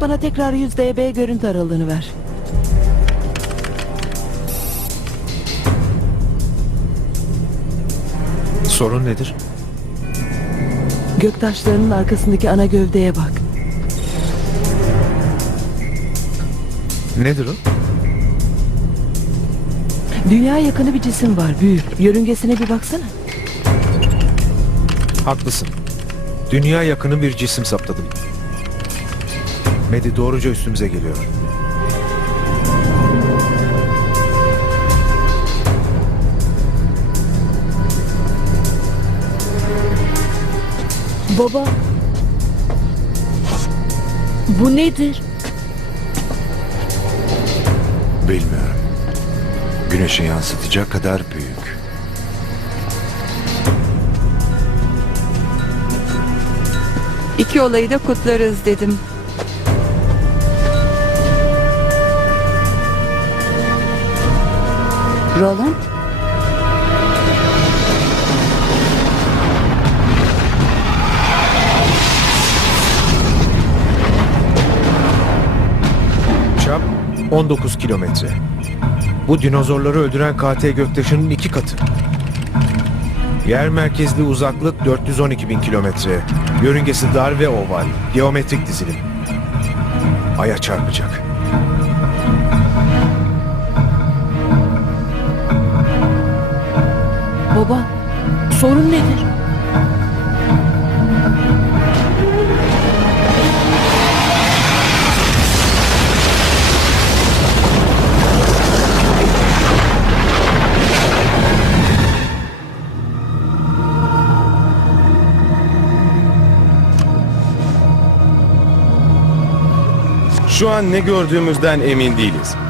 bana tekrar 100 dB görüntü aralığını ver. Sorun nedir? Göktaşlarının arkasındaki ana gövdeye bak. Nedir o? Dünya yakını bir cisim var büyük. Yörüngesine bir baksana. Haklısın. Dünya yakını bir cisim saptadım. Medi doğruca üstümüze geliyor. Baba. Bu nedir? Bilmiyorum. Güneşi yansıtacak kadar büyük. İki olayı da kutlarız dedim. Roland? Çap 19 kilometre. Bu dinozorları öldüren KT Göktaşı'nın iki katı. Yer merkezli uzaklık 412 bin kilometre. Yörüngesi dar ve oval. Geometrik dizilim. Aya çarpacak. Baba. Sorun nedir? Şu an ne gördüğümüzden emin değiliz.